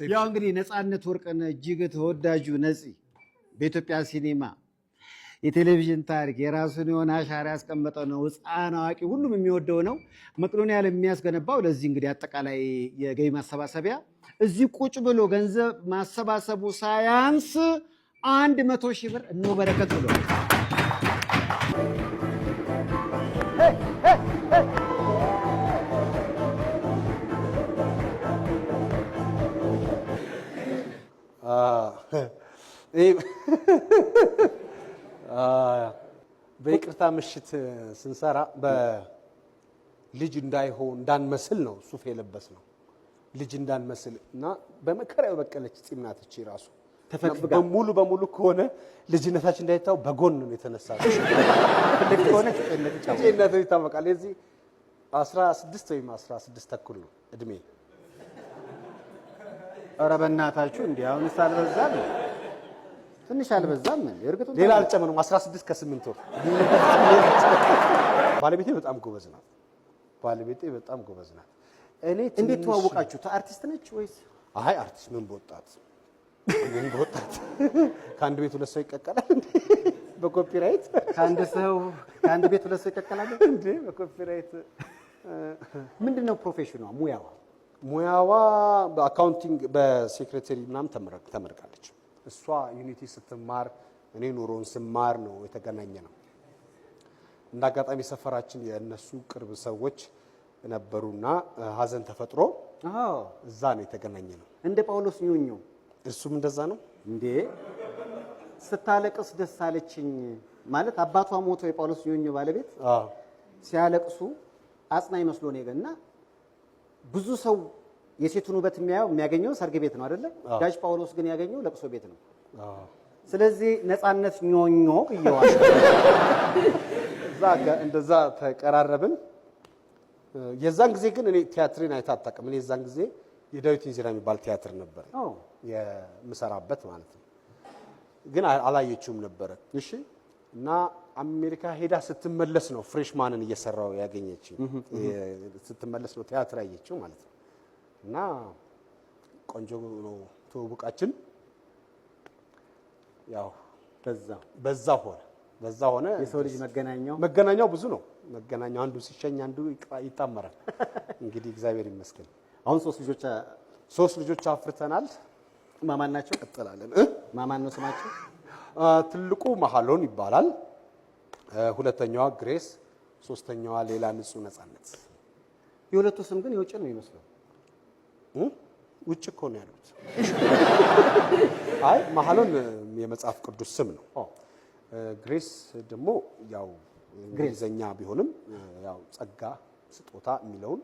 ያው እንግዲህ ነፃነት ወርቅነህ እጅግ ተወዳጁ ነፂ በኢትዮጵያ ሲኒማ የቴሌቪዥን ታሪክ የራሱን የሆነ አሻራ ያስቀመጠ ነው። ሕፃን አዋቂ ሁሉም የሚወደው ነው። መቄዶንያ የሚያስገነባው ለዚህ እንግዲህ አጠቃላይ የገቢ ማሰባሰቢያ እዚህ ቁጭ ብሎ ገንዘብ ማሰባሰቡ ሳያንስ 100,000 ብር እነሆ በረከት ብሏል። በይቅርታ ምሽት ስንሰራ በልጅ እንዳንመስል ነው ሱፍ የለበስ ነው። ልጅ እንዳንመስል እና በመከራ የበቀለች ፂም ናት እቺ ራሱ ተፈቅፍጋ ሙሉ በሙሉ ከሆነ ልጅነታችን እንዳይታው በጎን ነው የተነሳው። ልክ ከሆነ ጭነት ይታወቃል። የዚህ 16 ወይም 16 ተኩል ነው እድሜ። ኧረ በእናታችሁ እንዴ አሁን ሳልበዛም ትንሽ አልበዛም እንዴ? እርግጥ ሌላ አልጨመርም። 16 ከ8 ወር። ባለቤቴ በጣም ጎበዝ ናት። እኔ እንዴት ተዋወቃችሁ? አርቲስት ነች ወይስ? አይ አርቲስት ምን በወጣት ከአንድ ቤት ሁለት ሰው ይቀቀላል እንዴ? በኮፒራይት ከአንድ ቤት ሁለት ሰው ይቀቀላል እንዴ? በኮፒራይት ምንድነው ፕሮፌሽኗ? ሙያዋ በአካውንቲንግ በሴክሬታሪ ምናምን ተመርቃለች። እሷ ዩኒቲ ስትማር እኔ ኑሮን ስማር ነው የተገናኘ ነው። እንዳጋጣሚ ሰፈራችን የነሱ ቅርብ ሰዎች ነበሩና ሀዘን ተፈጥሮ እዛ ነው የተገናኘ ነው። እንደ ጳውሎስ ኞኞ እሱም እንደዛ ነው እንዴ? ስታለቅስ ደስ አለችኝ ማለት አባቷ ሞቶ የጳውሎስ ኞኞ ባለቤት ሲያለቅሱ አጽናኝ መስሎ ነው የገና ብዙ ሰው የሴቱን ውበት የሚያገኘው ሰርግ ቤት ነው አይደለ? ጋሽ ጳውሎስ ግን ያገኘው ለቅሶ ቤት ነው። ስለዚህ ነፃነት ኞኞ ይየዋል። እንደዛ ተቀራረብን። የዛን ጊዜ ግን እኔ ቲያትርን አይታጣቀም። እኔ የዛን ጊዜ የዳዊት ኢንዚራ የሚባል ቲያትር ነበር የምሰራበት ማለት ነው። ግን አላየችውም ነበር። እሺ። እና አሜሪካ ሄዳ ስትመለስ ነው ፍሬሽማንን እየሰራው ያገኘችው። ስትመለስ ነው ቲያትር አየችው ማለት ነው። እና ቆንጆ ነው ተውቡቃችን። ያው በዛ ሆነ። የሰው ልጅ መገናኛው ብዙ ነው። መገናኛው አንዱ ሲሸኝ አንዱ ይጣመራል። እንግዲህ እግዚአብሔር ይመስገን አሁን 3 ልጆች አፍርተናል። ማማን ናቸው? ቀጥላለን። ማማን ነው ስማቸው? ትልቁ መሐሎን ይባላል። ሁለተኛዋ ግሬስ፣ ሶስተኛዋ ሌላ ንጹህ ነፃነት። የሁለቱ ስም ግን የውጭ ነው የሚመስለው። ውጭ እኮ ነው ያሉት። አይ መሐሎን የመጽሐፍ ቅዱስ ስም ነው። ግሬስ ደግሞ ያው እንግሊዘኛ ቢሆንም ያው ጸጋ ስጦታ የሚለውን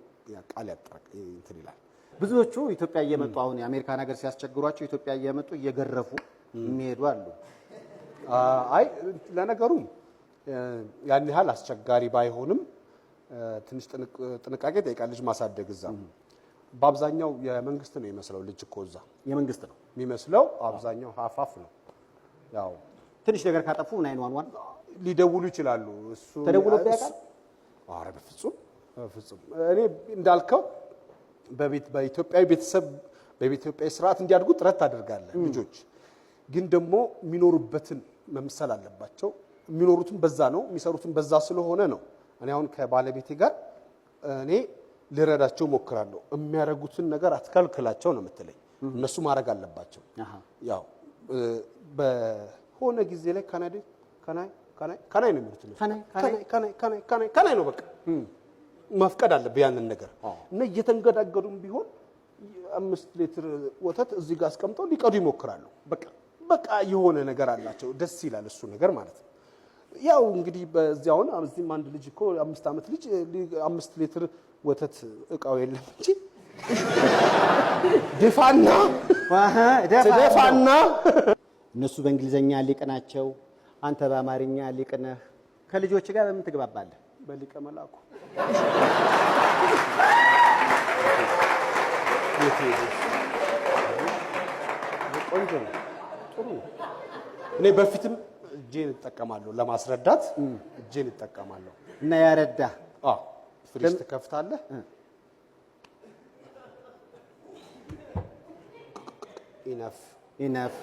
ቃል ያጠራቅ እንትን ይላል። ብዙዎቹ ኢትዮጵያ እየመጡ አሁን የአሜሪካን ሀገር ሲያስቸግሯቸው ኢትዮጵያ እየመጡ እየገረፉ የሚሄዱ አሉ። አይ ለነገሩ ያን ያህል አስቸጋሪ ባይሆንም ትንሽ ጥንቃቄ ጠይቃል ልጅ ማሳደግ። እዛ በአብዛኛው የመንግስት ነው የሚመስለው። ልጅ እኮ እዛ የመንግስት ነው የሚመስለው። አብዛኛው ሀፋፍ ነው። ያው ትንሽ ነገር ካጠፉ 911 ሊደውሉ ይችላሉ። እሱ ተደውሎበት ያውቃል? ኧረ በፍጹም። እኔ እንዳልከው በኢትዮጵያዊ ቤተሰብ በኢትዮጵያዊ ስርዓት እንዲያድጉ ጥረት ታደርጋለህ። ልጆች ግን ደግሞ የሚኖሩበትን መምሰል አለባቸው። የሚኖሩትን በዛ ነው፣ የሚሰሩትን በዛ ስለሆነ ነው። እኔ አሁን ከባለቤቴ ጋር እኔ ልረዳቸው ሞክራለሁ። የሚያደርጉትን ነገር አትከልክላቸው ነው የምትለኝ። እነሱ ማድረግ አለባቸው። ያው በሆነ ጊዜ ላይ ካናይ ነው የሚሉት። ካናይ ነው በቃ መፍቀድ አለብህ ያንን ነገር እና እየተንገዳገዱም ቢሆን 5 ሊትር ወተት እዚህ ጋር አስቀምጠው ሊቀዱ ይሞክራሉ። በቃ የሆነ ነገር አላቸው። ደስ ይላል እሱ ነገር ማለት ነው። ያው እንግዲህ በዚያው አሁን እዚህም አንድ ልጅ እኮ 5 ዓመት ልጅ 5 ሊትር ወተት እቃው የለም እንጂ ደፋና እነሱ በእንግሊዘኛ ሊቅ ናቸው። አንተ በአማርኛ ሊቅ ነህ። ከልጆች ጋር በምን ትግባባለህ? በሊቀ መላኩ ቆንጆ ነው። ጥሩ ነው። እኔ በፊትም እጄን እጠቀማለሁ ለማስረዳት እጄን እጠቀማለሁ እና ያረዳ ፍሪጅ ትከፍታለህ ኢነፍ ኢነፍ